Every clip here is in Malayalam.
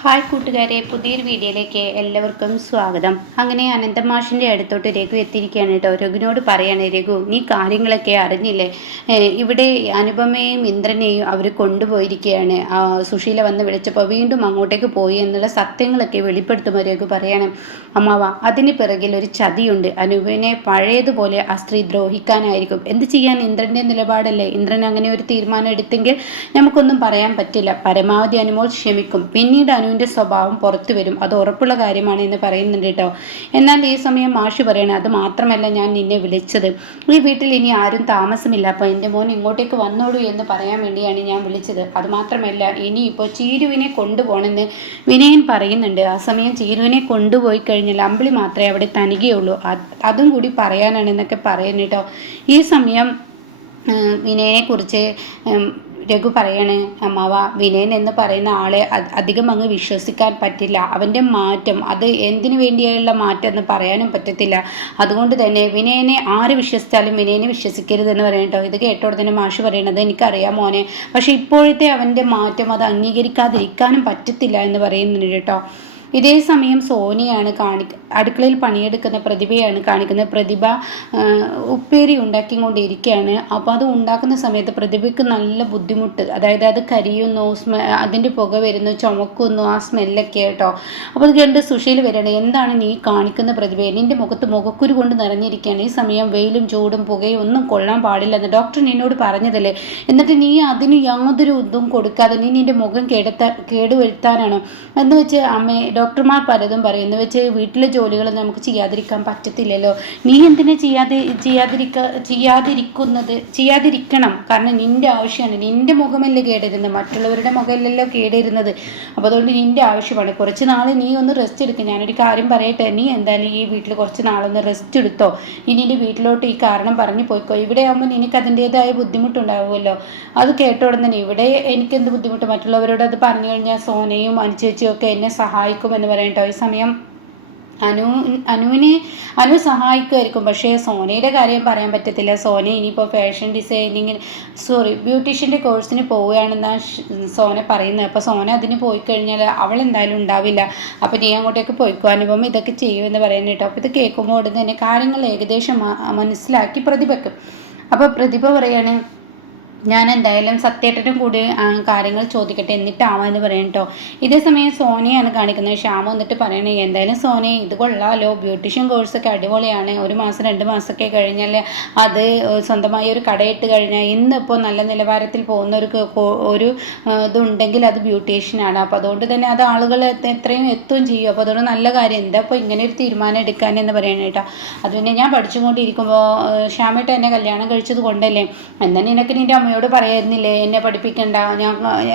ഹായ് കൂട്ടുകാരെ, പുതിയൊരു വീഡിയോയിലേക്ക് എല്ലാവർക്കും സ്വാഗതം. അങ്ങനെ അനന്തമാഷിൻ്റെ അടുത്തോട്ട് രഘു എത്തിയിരിക്കുകയാണ് കേട്ടോ. രഘുവിനോട് പറയാണ്, രഘു നീ കാര്യങ്ങളൊക്കെ അറിഞ്ഞില്ലേ? ഇവിടെ അനുപമയും ഇന്ദ്രനെയും അവർ കൊണ്ടുപോയിരിക്കുകയാണ്. സുശീല വന്ന് വിളിച്ചപ്പോൾ വീണ്ടും അങ്ങോട്ടേക്ക് പോയി എന്നുള്ള സത്യങ്ങളൊക്കെ വെളിപ്പെടുത്തുമ്പോൾ രഘു പറയാണ്, അമ്മാവ അതിന് പിറകിൽ ഒരു ചതിയുണ്ട്. അനുപനെ പഴയതുപോലെ ആ സ്ത്രീ ദ്രോഹിക്കാനായിരിക്കും. എന്ത് ചെയ്യാൻ, ഇന്ദ്രൻ്റെ നിലപാടല്ലേ. ഇന്ദ്രൻ അങ്ങനെ ഒരു തീരുമാനം എടുത്തെങ്കിൽ നമുക്കൊന്നും പറയാൻ പറ്റില്ല. പരമാവധി അനുമോൾ ക്ഷമിക്കും, പിന്നീട് അനുവിൻ്റെ സ്വഭാവം പുറത്തു വരും, അത് ഉറപ്പുള്ള കാര്യമാണ് എന്ന് പറയുന്നുണ്ട് കേട്ടോ. എന്നാൽ ഈ സമയം മാഷി പറയണേ, അത് മാത്രമല്ല ഞാൻ നിന്നെ വിളിച്ചത്, ഈ വീട്ടിൽ ഇനി ആരും താമസമില്ല, അപ്പോൾ എൻ്റെ മോൻ ഇങ്ങോട്ടേക്ക് വന്നോളൂ എന്ന് പറയാൻ വേണ്ടിയാണ് ഞാൻ വിളിച്ചത്. അതുമാത്രമല്ല ഇനിയിപ്പോൾ ചീരുവിനെ കൊണ്ടുപോകണമെന്ന് വിനയൻ പറയുന്നുണ്ട്. ആ സമയം ചീരുവിനെ കൊണ്ടുപോയി കഴിഞ്ഞാൽ അമ്പിളി മാത്രമേ അവിടെ തനികയുള്ളൂ, അതും കൂടി പറയാനാണ് എന്നൊക്കെ പറയുന്നു കേട്ടോ. ഈ സമയം വിനയനെ കുറിച്ച് രഘു പറയാണ്, അമ്മാവ വിനയൻ എന്ന് പറയുന്ന ആളെ അധികം അങ്ങ് വിശ്വസിക്കാൻ പറ്റില്ല. അവൻ്റെ മാറ്റം അത് എന്തിനു വേണ്ടിയുള്ള മാറ്റം എന്ന് പറയാനും പറ്റത്തില്ല. അതുകൊണ്ട് തന്നെ വിനയനെ ആര് വിശ്വസിച്ചാലും വിനയനെ വിശ്വസിക്കരുതെന്ന് പറയും കേട്ടോ. ഇത് കേട്ടോടെ തന്നെ മാഷ് പറയണത്, എനിക്കറിയാം മോനെ, പക്ഷെ ഇപ്പോഴത്തെ അവൻ്റെ മാറ്റം അത് അംഗീകരിക്കാതിരിക്കാനും പറ്റത്തില്ല എന്ന് പറയുന്നുണ്ട് കേട്ടോ. ഇതേ സമയം സോനിയാണ് അടുക്കളയിൽ പണിയെടുക്കുന്ന പ്രതിഭയാണ് കാണിക്കുന്നത്. പ്രതിഭ ഉപ്പേരി ഉണ്ടാക്കിക്കൊണ്ടിരിക്കുകയാണ്. അപ്പോൾ അത് ഉണ്ടാക്കുന്ന സമയത്ത് പ്രതിഭയ്ക്ക് നല്ല ബുദ്ധിമുട്ട്, അതായത് അത് കരിയുന്നു, അതിൻ്റെ പുക വരുന്നു, ചുമക്കുന്നു, ആ സ്മെല്ലൊക്കെ കേട്ടോ. അപ്പോൾ അത് കണ്ട് സുശീൽ വരണം, എന്താണ് നീ കാണിക്കുന്ന പ്രതിഭയെ, നിൻ്റെ മുഖത്ത് മുഖക്കുരു കൊണ്ട് നിറഞ്ഞിരിക്കുകയാണ്, ഈ സമയം വെയിലും ചൂടും പുകയും ഒന്നും കൊള്ളാൻ പാടില്ലെന്ന് ഡോക്ടർ നിന്നോട് പറഞ്ഞതല്ലേ, എന്നിട്ട് നീ അതിന് യാതൊരു ഇതും കൊടുക്കാതെ നീ നിൻ്റെ മുഖം കേടുവരുത്താനാണോ എന്ന് വെച്ച് ഡോക്ടർമാർ പലതും പറയുന്നു വെച്ച് വീട്ടിലെ ജോലികൾ നമുക്ക് ചെയ്യാതിരിക്കാൻ പറ്റത്തില്ലല്ലോ. നീ എന്തിനാ ചെയ്യാതിരിക്കണം, കാരണം നിൻ്റെ ആവശ്യമാണ്. നിൻ്റെ മുഖമല്ലേ കേടരുന്നത്, മറ്റുള്ളവരുടെ മുഖമല്ലല്ലോ കേടരുന്നത്. അപ്പോൾ അതുകൊണ്ട് നിൻ്റെ ആവശ്യമാണ്. കുറച്ച് നാൾ നീ ഒന്ന് റെസ്റ്റ് എടുക്കുക. ഞാനൊരു കാര്യം പറയട്ടെ, നീ എന്തായാലും ഈ വീട്ടിൽ കുറച്ച് നാളൊന്ന് റെസ്റ്റ് എടുത്തോ. ഇനി നിൻ്റെ വീട്ടിലോട്ട് ഈ കാരണം പറഞ്ഞു പോയിക്കോ. ഇവിടെ ആകുമ്പോൾ നിനക്ക് അതിൻ്റേതായ ബുദ്ധിമുട്ടുണ്ടാവുമല്ലോ. അത് കേട്ട ഉടനെ എനിക്ക് എനിക്കെന്ത് ബുദ്ധിമുട്ട്, മറ്റുള്ളവരോട് അത് പറഞ്ഞു കഴിഞ്ഞാൽ സോനയും അനുചേച്ചിയും ഒക്കെ എന്നെ സഹായിക്കും എന്ന് പറയട്ടോ. ഈ സമയം അനു സഹായിക്കുമായിരിക്കും, പക്ഷേ സോനയുടെ കാര്യം പറയാൻ പറ്റത്തില്ല. സോന ഇനിയിപ്പോൾ ഫാഷൻ ബ്യൂട്ടീഷ്യൻ്റെ കോഴ്സിന് പോവുകയാണെന്നാണ് സോന പറയുന്നത്. അപ്പോൾ സോന അതിന് പോയി കഴിഞ്ഞാൽ അവൾ എന്തായാലും ഉണ്ടാവില്ല. അപ്പോൾ നീ അങ്ങോട്ടേക്ക് പോയിക്കോ, അനുപമ ഇതൊക്കെ ചെയ്യുമെന്ന് പറയുന്നത് കേട്ടോ. അപ്പോൾ ഇത് കേൾക്കുമ്പോൾ ഉടനെ തന്നെ കാര്യങ്ങൾ ഏകദേശം മനസ്സിലാക്കി പ്രതിഭയ്ക്കും. അപ്പോൾ പ്രതിഭ പറയാണ്, ഞാൻ എന്തായാലും സത്യേട്ടനും കൂടി കാര്യങ്ങൾ ചോദിക്കട്ടെ എന്നിട്ടാവാമെന്ന് പറയും കേട്ടോ. ഇതേ സമയം സോനയാണ് കാണിക്കുന്നത്. ശ്യാമ എന്നിട്ട് പറയണേ, എന്തായാലും സോനെ ഇത് കൊള്ളാമല്ലോ, ബ്യൂട്ടീഷ്യൻ കോഴ്സൊക്കെ അടിപൊളിയാണ്, 1 മാസം 2 മാസമൊക്കെ കഴിഞ്ഞാൽ അത് സ്വന്തമായി ഒരു കടയിട്ട് കഴിഞ്ഞാൽ ഇന്നിപ്പോൾ നല്ല നിലവാരത്തിൽ പോകുന്നവർക്ക് ഒരു ഇതുണ്ടെങ്കിൽ അത് ബ്യൂട്ടീഷ്യനാണ്. അപ്പോൾ അതുകൊണ്ട് തന്നെ അത് ആളുകൾ എത്രയും എത്തുകയും ചെയ്യും. അപ്പോൾ അതുകൊണ്ട് നല്ല കാര്യം, എന്താ ഇപ്പോൾ ഇങ്ങനെ ഒരു തീരുമാനം എടുക്കാനെന്ന് പറയണ കേട്ടോ. അത് പിന്നെ ഞാൻ പഠിച്ചുകൊണ്ടിരിക്കുമ്പോൾ ശ്യാമേട്ട എന്നെ കല്യാണം കഴിച്ചത് കൊണ്ടല്ലേ, എന്നാൽ നിനക്ക് നിൻ്റെ അമ്മയോട് പറയുന്നില്ലേ എന്നെ പഠിപ്പിക്കണ്ട,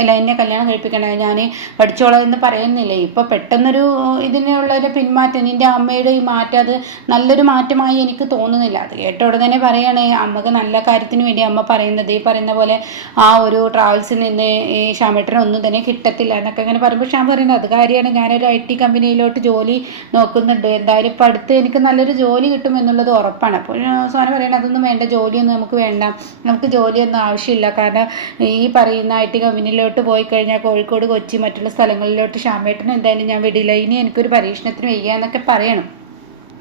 എന്നെ കല്യാണം കഴിപ്പിക്കണ്ട, ഞാൻ പഠിച്ചോളാം എന്ന് പറയുന്നില്ലേ. ഇപ്പോൾ പെട്ടെന്നൊരു ഇതിനുള്ളൊരു പിന്മാറ്റം, നിൻ്റെ അമ്മയുടെ ഈ മാറ്റം അത് നല്ലൊരു മാറ്റമായി എനിക്ക് തോന്നുന്നില്ല. അത് കേട്ട ഉടനെ പറയണേ, അമ്മക്ക് നല്ല കാര്യത്തിന് വേണ്ടി അമ്മ പറയുന്നത്, ഈ പറയുന്ന പോലെ ആ ഒരു ട്രാവൽസിൽ നിന്ന് ഈ ശ്യാമേട്ടനൊന്നും തന്നെ കിട്ടത്തില്ല എന്നൊക്കെ ഇങ്ങനെ പറയുമ്പോൾ ശ്യാം പറയുന്നത് അത് കാര്യമാണ്, ഞാനൊരു IT കമ്പനിയിലോട്ട് ജോലി നോക്കുന്നുണ്ട്, എന്തായാലും ഇപ്പം അടുത്ത് എനിക്ക് നല്ലൊരു ജോലി കിട്ടും എന്നുള്ളത് ഉറപ്പാണ്. അപ്പോൾ സോന പറയണത് അതൊന്നും വേണ്ട, ജോലിയൊന്നും നമുക്ക് വേണ്ട, നമുക്ക് ജോലിയൊന്നും ആവശ്യമില്ല, കാരണം ഈ പറയുന്ന IT കമ്പനിയിലോട്ട് പോയി കഴിഞ്ഞാൽ കോഴിക്കോട്, കൊച്ചി, മറ്റുള്ള സ്ഥലങ്ങളിലോട്ട് ശ്യാമേട്ടനും എന്തായാലും ഞാൻ വിടില്ല, ഇനി എനിക്കൊരു പരീക്ഷണത്തിന് വയ്യാന്നൊക്കെ പറയണം.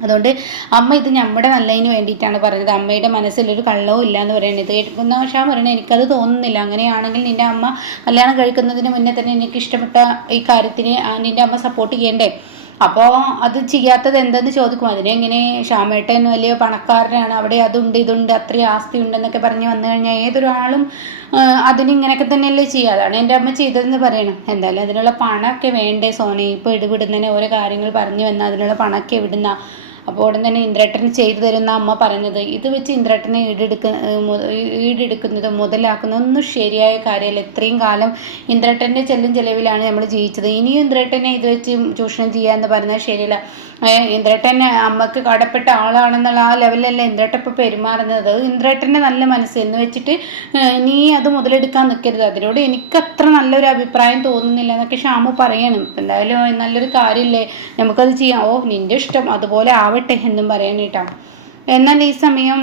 അതുകൊണ്ട് അമ്മ ഇത് നമ്മുടെ നല്ലതിന് വേണ്ടിയിട്ടാണ് പറഞ്ഞത്, അമ്മയുടെ മനസ്സിലൊരു കള്ളവും ഇല്ല എന്ന് പറയുന്നത്. ഇത് കേൾക്കുന്ന ശ്യാം പറയണത് എനിക്കത് തോന്നുന്നില്ല, അങ്ങനെയാണെങ്കിൽ നിൻ്റെ അമ്മ കല്യാണം കഴിക്കുന്നതിന് മുന്നേ തന്നെ എനിക്ക് ഇഷ്ടപ്പെട്ട ഈ കാര്യത്തിന് നിൻ്റെ അമ്മ സപ്പോർട്ട് ചെയ്യണ്ടേ. അപ്പോൾ അത് ചെയ്യാത്തത് എന്തെന്ന് ചോദിക്കും. അതിനെങ്ങനെ ശ്യാമേട്ടൻ വലിയ പണക്കാരനാണ്, അവിടെ അതുണ്ട് ഇതുണ്ട് അത്രയും ആസ്തി ഉണ്ടെന്നൊക്കെ പറഞ്ഞ് വന്നു കഴിഞ്ഞാൽ ഏതൊരാളും അതിനിങ്ങനെയൊക്കെ തന്നെയല്ലേ ചെയ്യുക. അതാണ് എൻ്റെ അമ്മ ചെയ്തതെന്ന് പറയണം. എന്തായാലും അതിനുള്ള പണമൊക്കെ വേണ്ടേ സോനെ, ഇപ്പോൾ ഇടപെടുന്നതിന് ഓരോ കാര്യങ്ങൾ പറഞ്ഞു വന്നാൽ അതിനുള്ള പണമൊക്കെ എവിടുന്ന. അപ്പോൾ ഉടൻ തന്നെ ഇന്ദ്രേട്ടന് ചെയ്തു തരുന്ന അമ്മ പറഞ്ഞത്, ഇത് വെച്ച് ഇന്ദ്രേട്ടനെ ഈടെടുക്കുന്നത് മുതലാക്കുന്നത് ഒന്നും ശരിയായ കാര്യമല്ല. ഇത്രയും കാലം ഇന്ദ്രേട്ടൻ്റെ ചെലവിലാണ് നമ്മൾ ജീവിച്ചത്, ഇനിയും ഇന്ദ്രേട്ടനെ ഇത് വെച്ച് ചൂഷണം ചെയ്യുക എന്ന് പറഞ്ഞാൽ ശരിയല്ല. ഇന്ദ്രേട്ടൻ അമ്മക്ക് കടപ്പെട്ട ആളാണെന്നുള്ള ആ ലെവലല്ല ഇന്ദ്രേട്ടൻ ഇപ്പോൾ പെരുമാറുന്നത്. ഇന്ദ്രേട്ടൻ്റെ നല്ല മനസ്സ് എന്ന് വെച്ചിട്ട് നീ അത് മുതലെടുക്കാൻ നിൽക്കരുത്, അതിനോട് എനിക്ക് അത്ര നല്ലൊരു അഭിപ്രായം തോന്നുന്നില്ല എന്നൊക്കെ ശ്യാമു പറയണം. എന്തായാലും നല്ലൊരു കാര്യമില്ലേ, നമുക്കത് ചെയ്യാം, നിൻ്റെ ഇഷ്ടം അതുപോലെ ആവട്ടെ എന്നും പറയണേട്ടാ. എന്നാൽ ഈ സമയം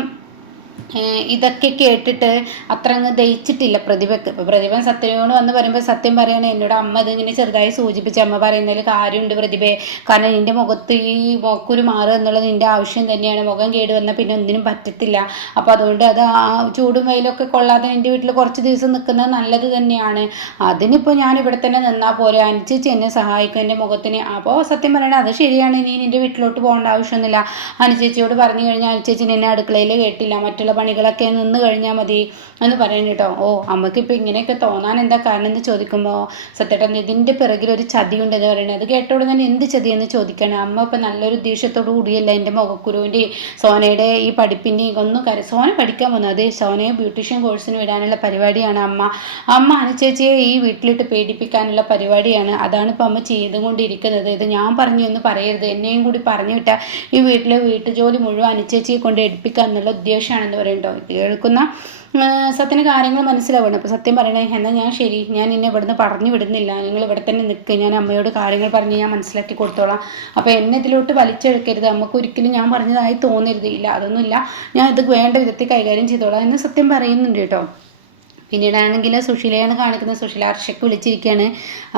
ഇതൊക്കെ കേട്ടിട്ട് അത്ര അങ്ങ് ദഹിച്ചിട്ടില്ല പ്രതിഭയ്ക്ക്. ഇപ്പോൾ പ്രതിഭ സത്യനോട് വന്ന് പറയുമ്പോൾ സത്യം പറയണേ, എന്നോട് അമ്മ ഇതിങ്ങനെ ചെറുതായി സൂചിപ്പിച്ച്, അമ്മ പറയുന്നതിൽ കാര്യമുണ്ട് പ്രതിഭയെ, കാരണം നിൻ്റെ മുഖത്ത് ഈ മുഖക്കുരു മാറുക എന്നുള്ളത് നിൻ്റെ ആവശ്യം തന്നെയാണ്. മുഖം കേട് വന്നാൽ പിന്നെ ഒന്നിനും പറ്റത്തില്ല. അപ്പോൾ അതുകൊണ്ട് അത് ആ ചൂടും വെയിലൊക്കെ കൊള്ളാതെ എൻ്റെ വീട്ടിൽ കുറച്ച് ദിവസം നിൽക്കുന്നത് നല്ലത് തന്നെയാണ്. അതിനിപ്പോൾ ഞാൻ ഇവിടെ തന്നെ നിന്നാൽ പോരെ, അനുചേച്ചി എന്നെ സഹായിക്കും എൻ്റെ മുഖത്തിന്. അപ്പോൾ സത്യം പറയണേ, അത് ശരിയാണ്, നീ നിൻ്റെ വീട്ടിലോട്ട് പോകേണ്ട ആവശ്യമൊന്നുമില്ല. അനുചേച്ചിയോട് പറഞ്ഞു കഴിഞ്ഞാൽ അനുചേച്ചി നിന്നെ അടുക്കളയിൽ കേട്ടില്ല, മറ്റുള്ള പണികളൊക്കെ നിന്ന് കഴിഞ്ഞാൽ മതി എന്ന് പറയുന്നു കേട്ടോ. ഓ, അമ്മയ്ക്ക് ഇപ്പം ഇങ്ങനെയൊക്കെ തോന്നാൻ എന്താ കാരണം എന്ന് ചോദിക്കുമ്പോൾ സത്യേട്ടൻ ഇതിൻ്റെ പിറകിലൊരു ചതിയുണ്ടെന്ന് പറയുന്നത്. അത് കേട്ടോടെ തന്നെ എന്ത് ചതിയെന്ന് ചോദിക്കണം. അമ്മ ഇപ്പം നല്ലൊരു ഉദ്ദേശത്തോടു കൂടിയല്ല എൻ്റെ മുഖക്കുരുവിൻ്റെയും സോനയുടെ ഈ പഠിപ്പിൻ്റെയും ഒന്നും സോന പഠിക്കാൻ പോകുന്നത്, അത് സോനയെ ബ്യൂട്ടീഷ്യൻ കോഴ്സിന് വിടാനുള്ള പരിപാടിയാണ് അമ്മ അനുചേച്ചിയെ ഈ വീട്ടിലിട്ട് പേടിപ്പിക്കാനുള്ള പരിപാടിയാണ്. അതാണ് ഇപ്പം അമ്മ ചെയ്തുകൊണ്ടിരിക്കുന്നത്. ഇത് ഞാൻ പറഞ്ഞു എന്ന് പറയരുത്, എന്നെയും കൂടി പറഞ്ഞു വിട്ടാൽ ഈ വീട്ടിലെ വീട്ടുജോലി മുഴുവൻ അനുചേച്ചിയെ കൊണ്ട് എടുപ്പിക്കുക എന്നുള്ള ഉദ്ദേശമാണെന്ന് പറയുന്നുണ്ടോ. കേൾക്കുന്ന സത്യന് കാര്യങ്ങൾ മനസ്സിലാവണം. അപ്പോൾ സത്യം പറയണേ, എന്നാൽ ഞാൻ ശരി, ഞാൻ എന്നെ ഇവിടുന്ന് പറഞ്ഞു വിടുന്നില്ല, നിങ്ങൾ ഇവിടെ തന്നെ നിൽക്കുക, ഞാൻ അമ്മയോട് കാര്യങ്ങൾ പറഞ്ഞ് ഞാൻ മനസ്സിലാക്കി കൊടുത്തോളാം. അപ്പോൾ എന്നെ ഇതിലോട്ട് വലിച്ചെടുക്കരുത്, അമ്മക്ക് ഒരിക്കലും ഞാൻ പറഞ്ഞതായി തോന്നരുത്. ഇല്ല, അതൊന്നുമില്ല, ഞാൻ ഇത് വേണ്ട വിധത്തിൽ കൈകാര്യം ചെയ്തോളാം എന്ന് സത്യം പറയുന്നുണ്ട് കേട്ടോ. പിന്നീടാണെങ്കിൽ സുശീലയാണ് കാണിക്കുന്നത്. സുശീല അർഷയ്ക്ക് വിളിച്ചിരിക്കുകയാണ്.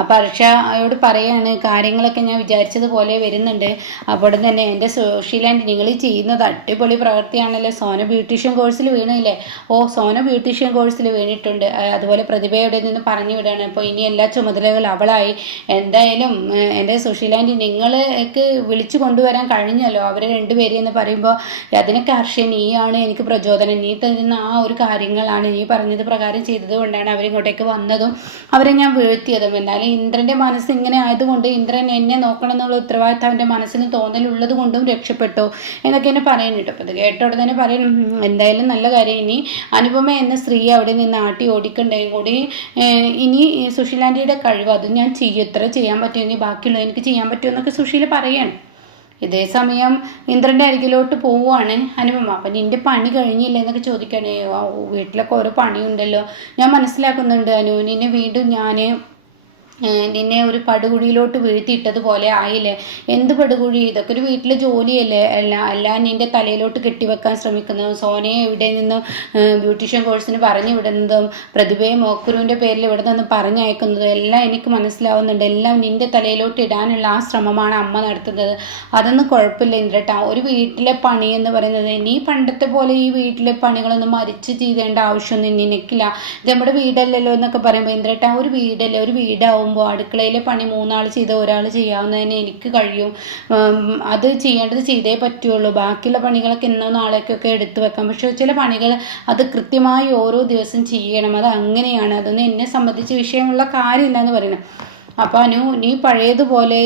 അപ്പോൾ അർഷയോട് പറയാണ്, കാര്യങ്ങളൊക്കെ ഞാൻ വിചാരിച്ചതുപോലെ വരുന്നുണ്ട്. അപ്പോൾ തന്നെ എൻ്റെ സുശീല ആൻറ്റി, നിങ്ങൾ ഈ ചെയ്യുന്നത് അടിപൊളി പ്രവൃത്തിയാണല്ലോ. സോന ബ്യൂട്ടീഷ്യൻ കോഴ്സിൽ വീണില്ലേ? ഓ, സോന ബ്യൂട്ടീഷ്യൻ കോഴ്സിൽ വീണിട്ടുണ്ട്. അതുപോലെ പ്രതിഭയുടെ നിന്ന് പറഞ്ഞു വിടുകയാണ്. അപ്പോൾ ഇനി എല്ലാ ചുമതലകളും അവളായി. എന്തായാലും എൻ്റെ സുശീല ആൻറ്റി, നിങ്ങൾക്ക് വിളിച്ചു കൊണ്ടുവരാൻ കഴിഞ്ഞല്ലോ അവരെ രണ്ടുപേരെയും എന്ന് പറയുമ്പോൾ, അതിനൊക്കെ അർഷ നീയാണ് എനിക്ക് പ്രചോദനം, നീ തരുന്ന ആ ഒരു കാര്യങ്ങളാണ്, നീ പറഞ്ഞത് പ്രകാരം ചെയ്തത് കൊണ്ടാണ് അവരിങ്ങോട്ടേക്ക് വന്നതും അവരെ ഞാൻ വീഴ്ത്തിയതും. എന്നാലും ഇന്ദ്രൻ്റെ മനസ്സ് ഇങ്ങനെ ആയതുകൊണ്ട് ഇന്ദ്രൻ എന്നെ നോക്കണം എന്നുള്ള ഉത്തരവാദിത്തം അവൻ്റെ മനസ്സിന് തോന്നലുള്ളത് കൊണ്ടും രക്ഷപ്പെട്ടു എന്നൊക്കെ എന്നെ പറയുന്നുണ്ട്. അപ്പോൾ അത് കേട്ടോടെ തന്നെ പറയും, എന്തായാലും നല്ല കാര്യം. ഇനി അനുപമ എന്ന സ്ത്രീ അവിടെ നിന്ന് ആട്ടി ഓടിക്കണ്ടെങ്കിൽ കൂടി ഇനി സുശീലാൻ്റിയുടെ കഴിവ് അത് ഞാൻ ചെയ്യും, എത്ര ചെയ്യാൻ പറ്റും, ഇനി ബാക്കിയുള്ളത് എനിക്ക് ചെയ്യാൻ പറ്റുമെന്നൊക്കെ സുശീല പറയാണ്. ഇതേ സമയം ഇന്ദ്രൻ്റെ അരികിലോട്ട് പോവുകയാണ് അനുപമ. അപ്പം നിൻ്റെ പണി കഴിഞ്ഞില്ല എന്നൊക്കെ ചോദിക്കണേ. വീട്ടിലൊക്കെ ഓരോ പണിയുണ്ടല്ലോ, ഞാൻ മനസ്സിലാക്കുന്നുണ്ട് അനു, നിന്നെ വീണ്ടും ഞാൻ നിന്നെ ഒരു പടുകുഴിയിലോട്ട് വീഴ്ത്തിയിട്ടതുപോലെ ആയില്ലേ. എന്ത് പടുകുഴി? ഇതൊക്കെ ഒരു വീട്ടിലെ ജോലിയല്ലേ. അല്ല നിൻ്റെ തലയിലോട്ട് കെട്ടിവെക്കാൻ ശ്രമിക്കുന്നതും സോനയെ ഇവിടെ നിന്നും ബ്യൂട്ടീഷ്യൻ കോഴ്സിന് പറഞ്ഞു വിടുന്നതും പ്രതിഭയെ മോക്കുരുവിൻ്റെ പേരിൽ ഇവിടെ നിന്ന് പറഞ്ഞയക്കുന്നതും എല്ലാം എനിക്ക് മനസ്സിലാവുന്നുണ്ട്. എല്ലാം നിൻ്റെ തലയിലോട്ട് ഇടാനുള്ള ആ ശ്രമമാണ് അമ്മ നടത്തുന്നത്. അതൊന്നും കുഴപ്പമില്ല ഇന്ദ്രേട്ടാ. ഒരു വീട്ടിലെ പണി എന്ന് പറയുന്നത്, നീ പണ്ടത്തെ പോലെ ഈ വീട്ടിലെ പണികളൊന്നും മരിച്ച് ചെയ്തേണ്ട ആവശ്യമൊന്നും നിനക്കില്ല. ഇത് നമ്മുടെ വീടല്ലല്ലോ എന്നൊക്കെ പറയുമ്പോൾ, ഇന്ദ്രേട്ടാ ഒരു വീടല്ലേ, ഒരു വീടാവും അടുക്കളയിലെ പണി 3 ആൾ ചെയ്ത് ഒരാൾ ചെയ്യാവുന്നതിന് എനിക്ക് കഴിയും. അത് ചെയ്യേണ്ടത് ചെയ്തേ പറ്റുള്ളൂ. ബാക്കിയുള്ള പണികളൊക്കെ ഇന്നോ നാളേക്കൊക്കെ എടുത്തു വെക്കാം. പക്ഷേ ചില പണികൾ അത് കൃത്യമായി ഓരോ ദിവസം ചെയ്യണം. അത് അങ്ങനെയാണ്, അതൊന്നും എന്നെ സംബന്ധിച്ച് വിഷയമുള്ള കാര്യമില്ല എന്ന് പറയുന്നത്. അപ്പോൾ അനു, നീ പഴയതുപോലെ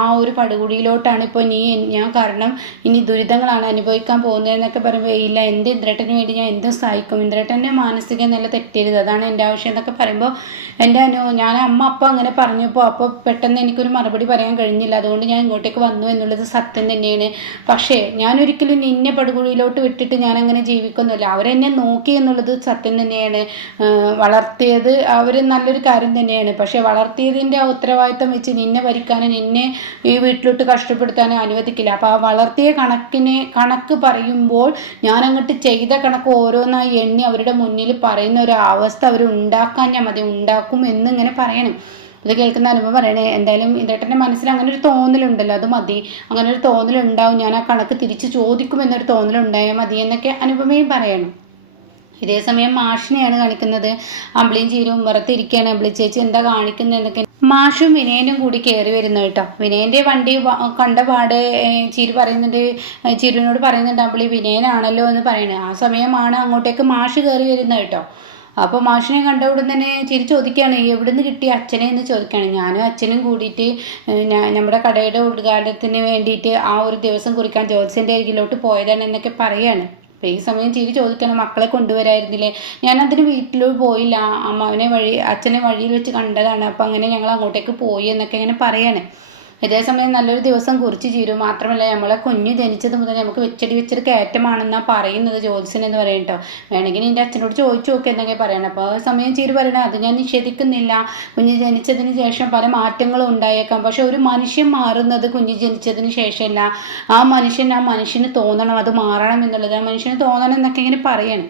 ആ ഒരു പടുകുഴിയിലോട്ടാണ് ഇപ്പോൾ ഞാൻ കാരണം ഇനി ദുരിതങ്ങളാണ് അനുഭവിക്കാൻ പോകുന്നതെന്നൊക്കെ പറയുമ്പോൾ, ഇല്ല, എൻ്റെ ഇന്ദ്രേട്ടന് വേണ്ടി ഞാൻ എന്തും സഹായിക്കും, ഇന്ദ്രേട്ടൻ്റെ മാനസിക നില തെറ്റരുത്, അതാണ് എൻ്റെ ആവശ്യം എന്നൊക്കെ പറയുമ്പോൾ, എൻ്റെ അനു, ഞാൻ അമ്മ അപ്പം അങ്ങനെ പറഞ്ഞപ്പോൾ അപ്പോൾ പെട്ടെന്ന് എനിക്കൊരു മറുപടി പറയാൻ കഴിഞ്ഞില്ല, അതുകൊണ്ട് ഞാൻ ഇങ്ങോട്ടേക്ക് വന്നു എന്നുള്ളത് സത്യം തന്നെയാണ്. പക്ഷേ ഞാനൊരിക്കലും നിന്നെ പടുകുഴിയിലോട്ട് വിട്ടിട്ട് ഞാൻ അങ്ങനെ ജീവിക്കുന്നില്ല. അവരെന്നെ നോക്കി എന്നുള്ളത് സത്യം തന്നെയാണ്. വളർത്തിയത് അവർ നല്ലൊരു കാര്യം തന്നെയാണ്. പക്ഷേ വളർത്തിയതിൻ്റെ ഉത്തരവാദിത്തം വെച്ച് നിന്നെ ഭരിക്കാനും നിന്നെ ഈ വീട്ടിലോട്ട് കഷ്ടപ്പെടുത്താനും അനുവദിക്കില്ല. അപ്പോൾ ആ വളർത്തിയ കണക്ക് പറയുമ്പോൾ ഞാൻ അങ്ങോട്ട് ചെയ്ത കണക്ക് ഓരോന്നായി എണ്ണി അവരുടെ മുന്നിൽ പറയുന്ന ഒരു അവസ്ഥ അവർ ഉണ്ടാക്കാൻ ഞാൻ മതി, ഉണ്ടാക്കും എന്നിങ്ങനെ പറയണം. ഇത് കേൾക്കുന്ന അനുഭവം പറയണേ, എന്തായാലും ഇന്ദ്രേട്ടൻ്റെ മനസ്സിൽ അങ്ങനെ ഒരു തോന്നലുണ്ടല്ലോ, അത് മതി, അങ്ങനെ ഒരു തോന്നലുണ്ടാവും, ഞാൻ ആ കണക്ക് തിരിച്ച് ചോദിക്കുമെന്നൊരു തോന്നലുണ്ടായാൽ മതി എന്നൊക്കെ അനുപമയും പറയണം. ഇതേ സമയം മാഷിനെയാണ് കാണിക്കുന്നത്. അമ്പിളിയും ചീരും പുറത്തിരിക്കുകയാണ്. അമ്പിളി ചേച്ചി എന്താ കാണിക്കുന്നത് എന്നൊക്കെ മാഷും വിനയനും കൂടി കയറി വരുന്നു കേട്ടോ. വിനയൻ്റെ വണ്ടി കണ്ട പാടെ ചീരു പറയുന്നുണ്ട്, ചീരുവിനോട് പറയുന്നുണ്ട് അമ്പിളി വിനയനാണല്ലോ എന്ന് പറയുന്നത്. ആ സമയമാണ് അങ്ങോട്ടേക്ക് മാഷ് കയറി വരുന്നത് കേട്ടോ. അപ്പോൾ മാഷിനെ കണ്ട ഉടൻ തന്നെ ചിരി ചോദിക്കുകയാണ്, എവിടുന്ന് കിട്ടിയ അച്ഛനെ എന്ന് ചോദിക്കുകയാണ്. ഞാനും അച്ഛനും കൂടിയിട്ട് നമ്മുടെ കടയുടെ ഉദ്ഘാടനത്തിന് വേണ്ടിയിട്ട് ആ ഒരു ദിവസം കുറിക്കാൻ ജോത്സ്യൻ്റെ അരികിലോട്ട് പോയതാണ് എന്നൊക്കെ പറയാണ്. അപ്പോൾ ഈ സമയം ചിരി ചോദിക്കണം, മക്കളെ കൊണ്ടുവരായിരുന്നില്ലേ? ഞാനതിന് വീട്ടിൽ പോയില്ല, അച്ഛനെ വഴിയിൽ വെച്ച് കണ്ടതാണ്, അപ്പോൾ അങ്ങനെ ഞങ്ങൾ അങ്ങോട്ടേക്ക് പോയി എന്നൊക്കെ ഇങ്ങനെ പറയാണ്. ഇതേസമയം നല്ലൊരു ദിവസം കുറിച്ച് ചീരു. മാത്രമല്ല നമ്മളെ കുഞ്ഞ് ജനിച്ചത് മുതൽ നമുക്ക് വെച്ചൊരു കയറ്റമാണെന്നാണ് പറയുന്നത് ജ്യോത്സ്യൻ എന്ന് പറയും കേട്ടോ. വേണമെങ്കിൽ നിൻ്റെ അച്ഛനോട് ചോദിച്ചു നോക്കുക എന്നൊക്കെ പറയണം. അപ്പോൾ ആ സമയം ചീരു പറയണത് അത് ഞാൻ നിഷേധിക്കുന്നില്ല. കുഞ്ഞ് ജനിച്ചതിന് ശേഷം പല മാറ്റങ്ങളും ഉണ്ടായേക്കാം. പക്ഷെ ഒരു മനുഷ്യൻ മാറുന്നത് കുഞ്ഞ് ജനിച്ചതിന് ശേഷമല്ല. ആ മനുഷ്യന് തോന്നണം അത് മാറണം എന്നുള്ളത്. ആ മനുഷ്യന് തോന്നണം എന്നൊക്കെ ഇങ്ങനെ പറയണം.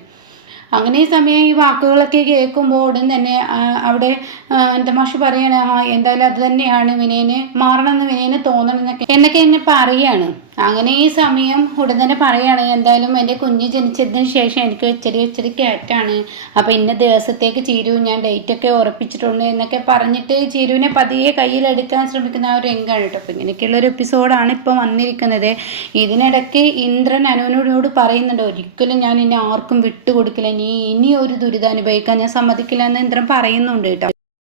അങ്ങനെ ഈ സമയം ഈ വാക്കുകളൊക്കെ കേൾക്കുമ്പോൾ ഉടൻ തന്നെ അവിടെ എൻ്റെ മാഷ് പറയാണ്, എന്തായാലും അത് തന്നെയാണ് വിനയന് മാറണമെന്ന് വിനയന് തോന്നണം എന്നൊക്കെ എന്നെ പറയാണ്. അങ്ങനെ ഈ സമയം ഉടൻ തന്നെ പറയാണ്, എന്തായാലും എൻ്റെ കുഞ്ഞ് ജനിച്ചതിന് ശേഷം എനിക്ക് വെച്ചൊരു കയറ്റാണ്. അപ്പോൾ ഇന്ന ദിവസത്തേക്ക് ചീരു ഞാൻ ഡേറ്റൊക്കെ ഉറപ്പിച്ചിട്ടുണ്ട് എന്നൊക്കെ പറഞ്ഞിട്ട് ചീരുവിനെ പതിയെ കയ്യിലെടുക്കാൻ ശ്രമിക്കുന്ന ആ ഒരു രംഗമാണ് കേട്ടോ. അപ്പോൾ ഇങ്ങനെയൊക്കെയുള്ളൊരു എപ്പിസോഡാണ് ഇപ്പോൾ വന്നിരിക്കുന്നത്. ഇതിനിടയ്ക്ക് ഇന്ദ്രൻ അനുവിനോട് പറയുന്നുണ്ട്, ഒരിക്കലും ഞാൻ ഇനി ആർക്കും വിട്ടുകൊടുക്കില്ല, ഇനി ഒരു ദുരിതം അനുഭവിക്കാൻ ഞാൻ സമ്മതിക്കില്ല എന്ന് ഇന്ദ്രൻ പറയുന്നുണ്ട് കേട്ടോ.